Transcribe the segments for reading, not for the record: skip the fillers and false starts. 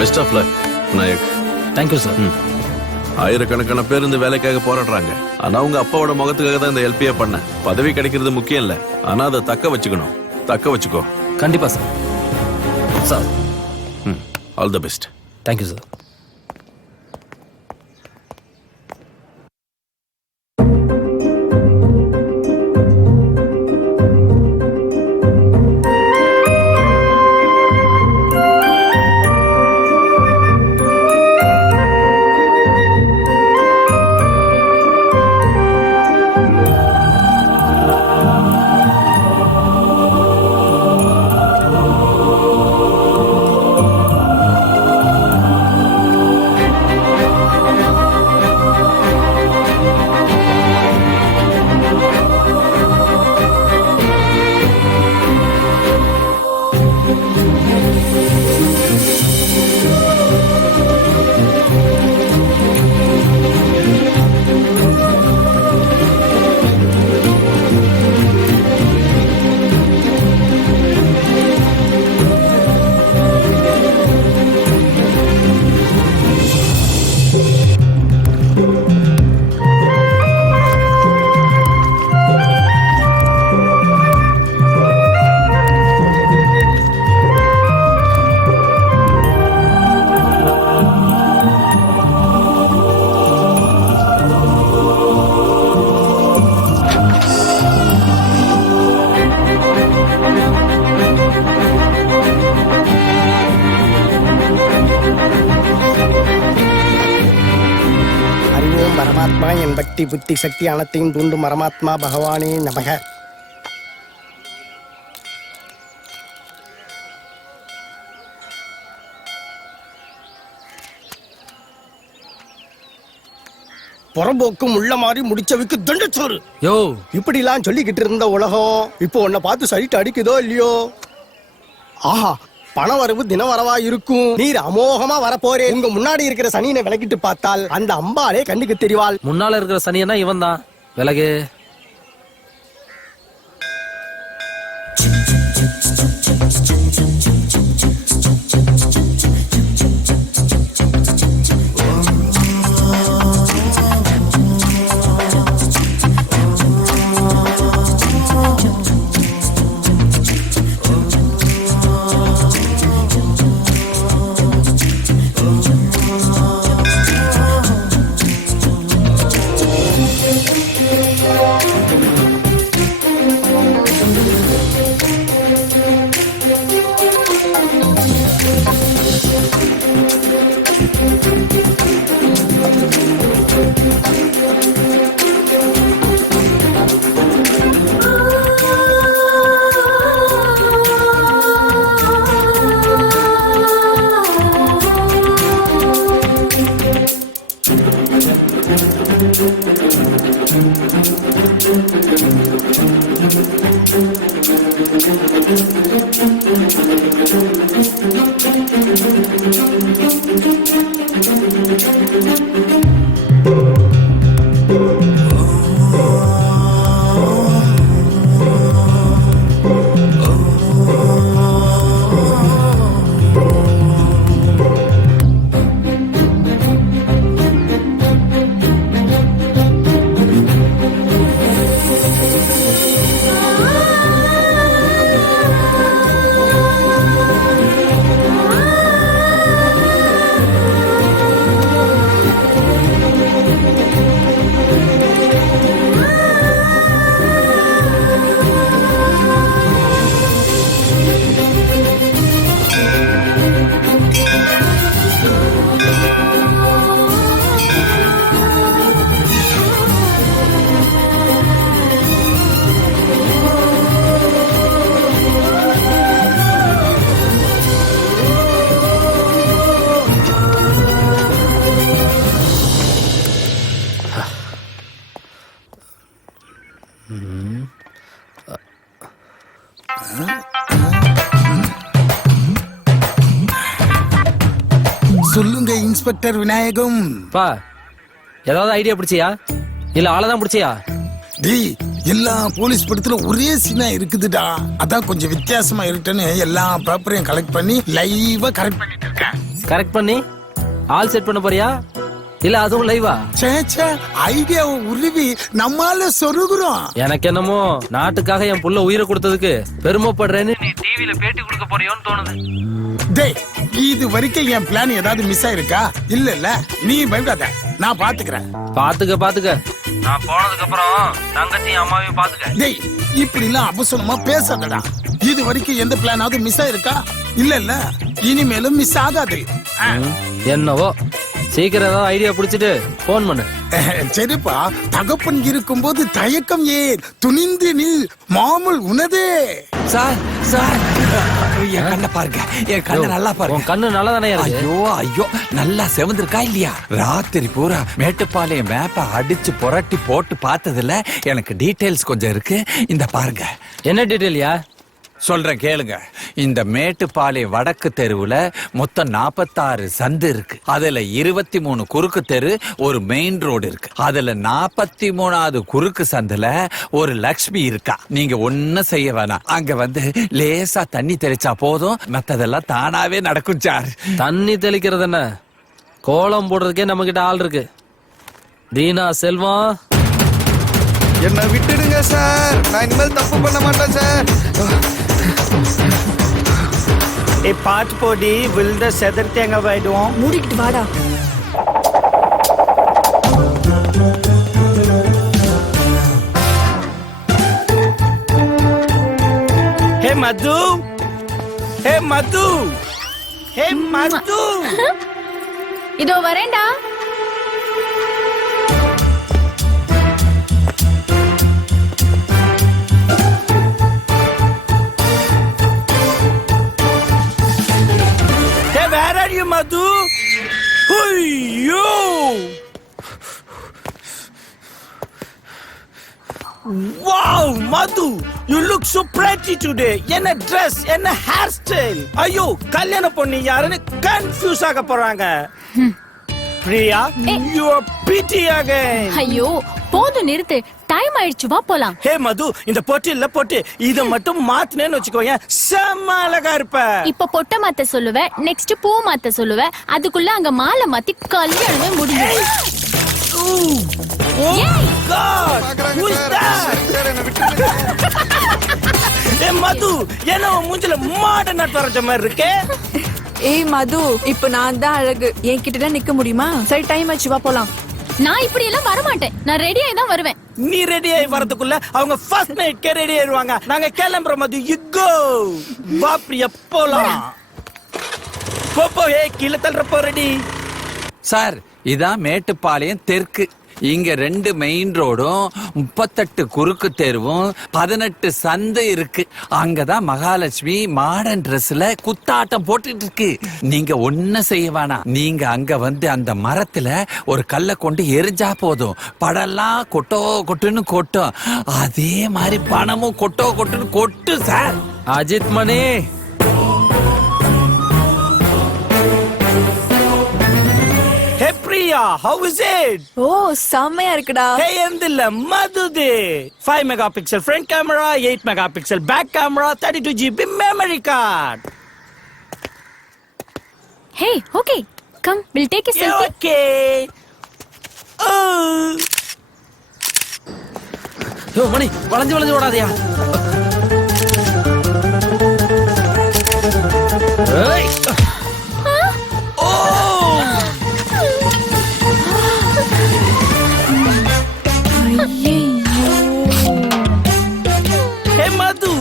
Best of luck Nayak. Thank you sir. ஆயிரக்கணக்கான பேர் இந்த வேலைக்காக போராடுறாங்க. ஆனா உங்க அப்பாவோட முகத்துக்காக தான் இந்த எல்பியை பண்ண. பதவி கிடைக்கிறது முக்கியம் இல்ல, ஆனா அதை தக்க வச்சுக்கணும். தக்க வச்சுக்கோ. கண்டிப்பா sir. Sir all the best. Thank you sir. பரமாத்மா என் பக்தி புத்தி சக்தி அனைத்தையும் தூண்டும் பரமாத்மா பகவானே நமக. புறம்போக்கும் உள்ள மாதிரி முடிச்சவைக்கு தண்டச்சோறு. யோ, இப்படி எல்லாம் சொல்லிக்கிட்டு இருந்த உலகம் இப்போ உன்னை பார்த்து சைட் அடிக்குதோ இல்லையோ? ஆஹா, பண வரவு தின வரவா இருக்கும். நீர் அமோகமா வரப்போறே. உங்க முன்னாடி இருக்கிற சனியனை விலகிட்டு பார்த்தால் அந்த அம்பாலே கண்ணுக்கு தெரிவாள். முன்னால இருக்கிற சனியனா இவன் தான். விலகு. சொல்லுங்க இன்ஸ்பெக்டர் விநாயகம். பா, ஏதாவது ஐடியா பிடிச்சியா இல்ல ஆளதான் பிடிச்சியா? டேய், எல்லா போலீஸ் படத்துல ஒரே சீனா இருக்குதுடா. அதான் கொஞ்சம் வித்தியாசமா இருக்குன்னு எல்லா பேப்பரையும் கலெக்ட் பண்ணி லைவா கரெக்ட் பண்ணிட்டு இருக்கேன். கரெக்ட் பண்ணி ஆல் செட் பண்ண போறியா இல்ல அதுவும் லைவா? சேச்சே ஐடியாவை உருவி நம்மால சொருகுறோம். எனக்கு என்னமோ நாட்டுக்காக என் புள்ள உயிரை கொடுத்ததுக்கு பெருமைப்படுறேன்னு நீ டிவில பேட்டி கொடுக்க போறியோன்னு தோணுது. டேய் இது வரைக்கும் என் பிளான் ஏதாவது மிஸ் ஆயிருக்கா? இல்ல நீ பயப்படாத, நான் பாத்துக்கிறேன். பாத்துக்க நான் போனதுக்கு அப்புறம் தங்கச்சி அம்மாவையும் பாத்துக்க. டேய் இப்படி எல்லாம் அவசரமா பேசாதடா. இது வரைக்கும் எந்த பிளானாவது மிஸ் ஆயிருக்கா? இல்ல இனிமேலும் மிஸ் ஆகாது. என்னவோ சீக்கிரம் ஏதாவது ஐடியா புடிச்சிட்டு போன் பண்ணு. சரிப்பா, தகப்பன் இருக்கும்போது தயக்கம் ஏன், துணிந்து நில், மாமூல் உனதே. சார் சார் என் கண்ணை பாருங்க, என் கண்ணை நல்லா பாருங்க. உன் கண்ணு நல்லா தானே இருக்கு. ஐயோ ஐயோ நல்லா செவந்திருக்கா இல்லையா? ராத்திரி பூரா மேட்டுப்பாளையம் மேப்ப அடிச்சு புரட்டி போட்டு பார்த்ததுல எனக்கு டீடைல்ஸ் கொஞ்சம் இருக்கு. இந்த பாருங்க. என்ன டீடைல்யா? சொல்றேன் கேளுங்க. இந்த மேட்டுப்பாளையம் வடக்கு தெருவுல மொத்தம் 46 சந்து இருக்கு. அதுல 23 குறுக்கு தெரு, ஒரு மெயின் ரோடு இருக்கு. அதுல 43வது குறுக்கு சந்துல ஒரு லக்ஷ்மி இருக்கா. நீங்க ஒன்னும் செய்ய வேணாம். அங்க வந்து லேசா தண்ணி தெளிச்சா போதும், மத்ததெல்லாம் தானாவே நடக்கும் சார். தண்ணி தெளிக்கிறது என்ன, கோலம் போடுறதுக்கே நம்ம கிட்ட ஆள் இருக்கு. தீனா செல்வம், என்ன விட்டுடுங்க சார், நான் இனிமேல் தப்பு பண்ண மாட்டேன் சார். பாட்டு போடி விழுந்த செதறி தேங்காய் ஆயிடுவோம். மூடிக்கிட்டு வாடா. ஹே மது, ஹே மது, ஹே மது. இதோ வரேன்டா. Where are you, Madhu? Huyyo! Wow, Madhu, you look so pretty today. என்ன dress, என்ன hairstyle. ஐயோ, கல்யாண பொண்ணு யாருன்னு கன்ஃபியூஸ் ஆக போறாங்க. Priya, you are pretty again. ஐயோ போதும் நிறுத்து, டைம் ஆயிடுச்சு, வா போலாம். ஹே மது, இந்த பொட்டில போட்டு இத மட்டும் மாத்துனேன்னு வச்சுக்கோங்க, செம்ம அழகா இருப்ப. இப்ப பொட்டை மாத்த சொல்லுவ, நெக்ஸ்ட் பூ மாத்த சொல்லுவ, அதுக்குள்ள அங்க மாலை மாத்தி கல்யாணமே முடியும். Oh God! Who is that? Sir என்ன விட்டுடுங்க. ஏ மது, என்ன மூஞ்சில மாட நட்டு வரைஞ்ச மாதிரி இருக்கே. ஏய் மது, இப்ப நான் தான் அழகு, என்கிட்ட தான் நிக்க முடியுமா? சரி டைம் ஆச்சு, வா போலாம். நான் இப்படி எல்லாம் வர மாட்டேன், நான் ரெடி ஆயி தான் வருவேன். நீ ரெடி ஆகி வரதுக்குள்ள அவங்க ஃபர்ஸ்ட் நைட்க்கே ரெடி ஆயிடுவாங்க. நாங்க கிளம்புறோம் மது, you go. வா பிரியா போலாம். போ ஏ கீழே தள்ளுறப்போ ரெடி. சார் இதான் மேட்டுப்பாளையம் தெற்கு. இங்க 2 மெயின் ரோடும் 38 குறுக்கு தெருவும் 18 சந்து இருக்கு. அங்கதான் மகாலட்சுமி மாடர்ன் ட்ரெஸ்ல குத்தாட்டம் போட்டுட்டு இருக்கு. நீங்க ஒன்னும் செய்ய வேணாம். நீங்க அங்க வந்து அந்த மரத்துல ஒரு கல்லை கொண்டு எரிஞ்சா போதும், படம்லாம் கொட்டோ கொட்டுன்னு கொட்டும். அதே மாதிரி பணமும் கொட்டோ கொட்டுன்னு கொட்டு sir. Ajith Mani, Hey Priya, how is it? ஓ செம்மையா இருக்குடா. Hey எந்தில்ல மதுதே. 5 megapixel front camera, 8 megapixel back camera, 32 GB memory card. Hey, okay, come, we'll take a Yeah, selfie. okay. யோ மணி, வளைஞ்சு ஓடாதயா. ஏய், Hey Madhu,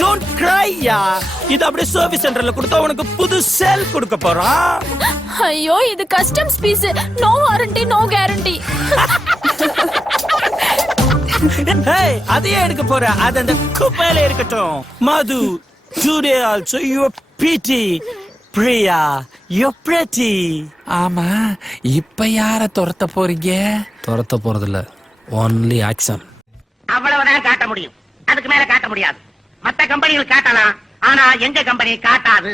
don't cry ya. இது அப்படியே சர்வீஸ் சென்டர்ல கொடுத்தா உனக்கு புது செல் கொடுக்க போறோம். ஐயோ இது customs fees, no warranty no guarantee. Hey, அதையே எடுக்க போற, அது அந்த குப்பையில இருக்கட்டும். Madhu, today also you are pretty. Priya, you're pretty. ஆமா, இப்ப யார துரத்த போறீங்க? துரத்த போறதில்ல, ஒன்லி ஆக்ஷன். அவ்வளவுதான் காட்ட முடியும், அதுக்கு மேல காட்ட முடியாது. மத்த கம்பெனிகள் காட்டலாம், ஆனா எங்க கம்பெனி காட்டாது.